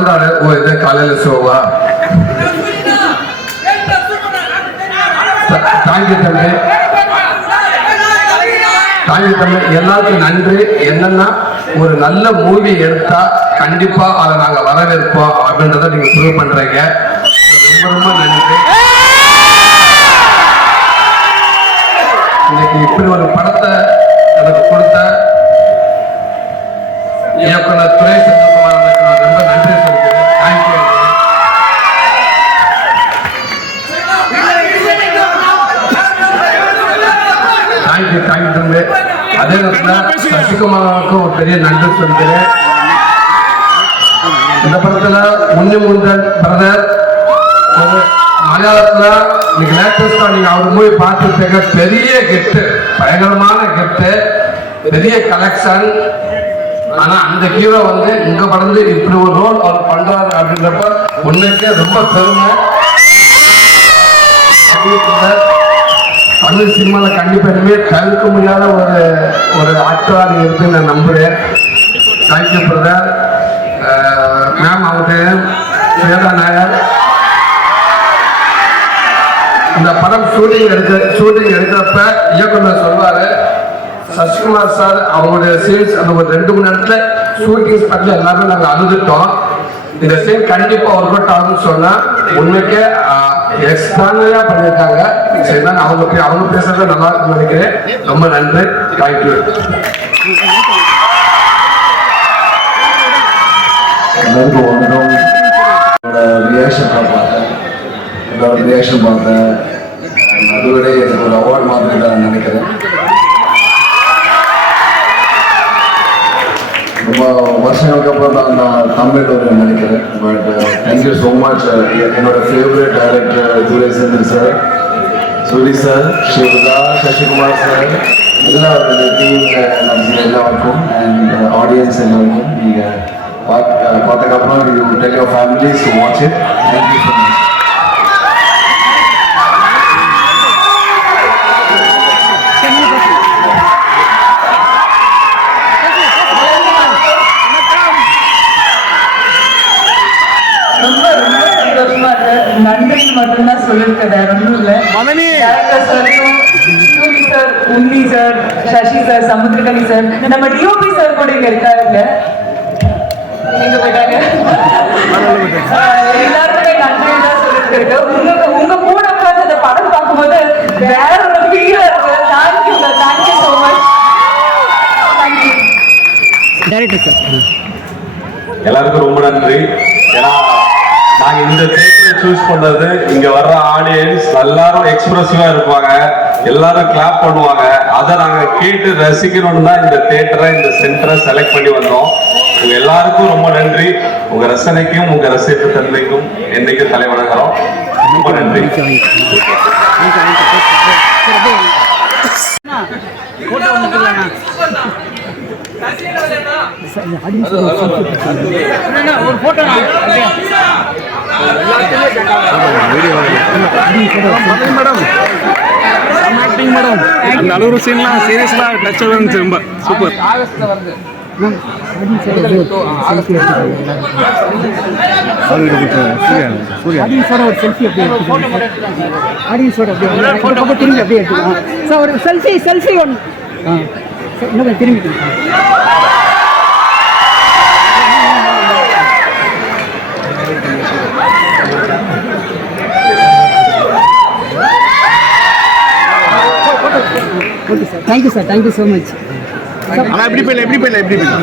வந்தாரு ஓ இது காலையில சோவா தாங்கி தம்பி தாங்கி தம்பி எல்லாருக்கும் நன்றி. என்னன்னா ஒரு நல்ல மூவி எடுத்தா கண்டிப்பா அதை நாங்க வரவேற்போம் அப்படின்றத நீங்க ப்ரூவ் பண்றீங்க. ரொம்ப ரொம்ப நன்றி. இன்னைக்கு இப்படி ஒரு படத்தை எனக்கு கொடுத்த இயக்குனர் துரை செந்தில்குமார் தேங்க்யூ தேங்க்யூ தம்பி அதே நேரத்தில் சசிகுமாருக்கும் ஒரு பெரிய நன்றி சொல்கிறேன் இந்த படத்துல முன்னி முந்தன் பிரதர் ஒரு மலையாளத்துல நீங்க லேட்டஸ்டா நீங்க அவர் மூவி பார்த்துருப்பீங்க. பெரிய கிஃப்ட் பயங்கரமான கிஃப்ட் பெரிய கலெக்ஷன் ஆனா அந்த ஹீரோ வந்து இங்க படந்து இப்படி ஒரு ரோல் அவர் பண்றாரு அப்படின்றப்ப உண்மைக்கே ரொம்ப பெருமை. தமிழ் சினிமாவில் கண்டிப்பாக இனிமேல் தவிர்க்க முடியாத ஒரு ஒரு ஆக்டராக நீங்கள் இருக்குன்னு நான் நம்புகிறேன் தேங்க்யூ பிரதர் மேம் அவங்க ஸ்வேதா நாயர். இந்த படம் ஷூட்டிங் எடுக்க ஷூட்டிங் எடுக்கிறப்ப இயக்குனர் சொல்வார் சசிகுமார் சார் அவங்களுடைய சீன்ஸ் அந்த ஒரு ரெண்டு மணி நேரத்தில் ஷூட்டிங்ஸ் பற்றி எல்லாமே நாங்கள் அழுதுட்டோம். இந்த சீன் கண்டிப்பா ஒர்க் அவுட் ஆகும்னு சொன்னா உண்மைக்கே எக்ஸ்ட்ரானரியா பண்ணிருக்காங்க. சரிதான் அவங்க அவங்க பேசுறது நல்லா இருக்குன்னு நினைக்கிறேன். ரொம்ப நன்றி. தேங்க்யூ எல்லாருக்கும் வணக்கம். என்னோட ரியாக்ஷன் பார்த்தேன். என்னோட ரியாக்ஷன் பார்த்தேன். எனக்கு ஒரு மாதிரி நினைக்கிறேன். வருஷங்களுக்கு அப்புறம் தான் நான் தமிழ் வருவேன் நினைக்கிறேன். But thank you so much என்னோட favourite director Durai sir Soori sir Shivada Sasikumar sir எல்லா டீம் எல்லாருக்கும் அண்ட் ஆடியன்ஸ் எல்லாருக்கும் நீங்கள் பார்த்ததுக்கப்புறம் you tell your families to watch it thank you so much ரொம்ப ரொம்ப சந்தோஷமா இருக்கு. நன்றின்னு மட்டும்தான் சொல்லியிருக்கேன் வேற ஒன்றும் இல்லை. Soori sir Unni sir Sasi sir Samuthirakani sir நம்ம டிஓபி சார் கூட இங்க இருக்காருங்க எங்க போயிட்டாங்க. எல்லாருக்குமே நன்றி தான் சொல்லிட்டு இருக்கு உங்க உங்க கூட உட்கார்ந்து அந்த படம் பார்க்கும்போது வேற ஒரு ஃபீலா இருக்கு. Thank you thank you so much thank you director sir எல்லாருக்கும் ரொம்ப நன்றி. ஏன்னா நாங்க இந்த தேட்டரை சூஸ் பண்ணது இங்க வர்ற ஆடியன்ஸ் எல்லாரும் எக்ஸ்பிரசிவா இருப்பாங்க. எல்லாரும் கிளாப் பண்ணுவாங்க. அதை நாங்க கேட்டு ரசிக்கணும்னு தான் இந்த தேட்டரை இந்த சென்டரை செலக்ட் பண்ணி வந்தோம். உங்க எல்லாருக்கும் ரொம்ப நன்றி. உங்க ரசனைக்கும் உங்க ரசிப்பு தன்மைக்கும் என்னைக்கும் தலை வணங்குறோம் ரொம்ப நன்றி. ஒரு ஃபோட்டோ மேடம் ஆக்டிங் மேடம் அந்த அழுகுற சீன்லாம் சீரியஸ்லாம் டச் வந்துச்சு ரொம்ப சூப்பர் ஆடியன்ஸோட ஒரு செல்ஃபி திரும்பி அப்படியே எடுத்துக்கலாம் சார் ஒரு செல்ஃபி செல்ஃபி ஒன்று thank you sir thank you so much ஆனால் எப்படி போயிடல எப்படி போயிடல எப்படி போயில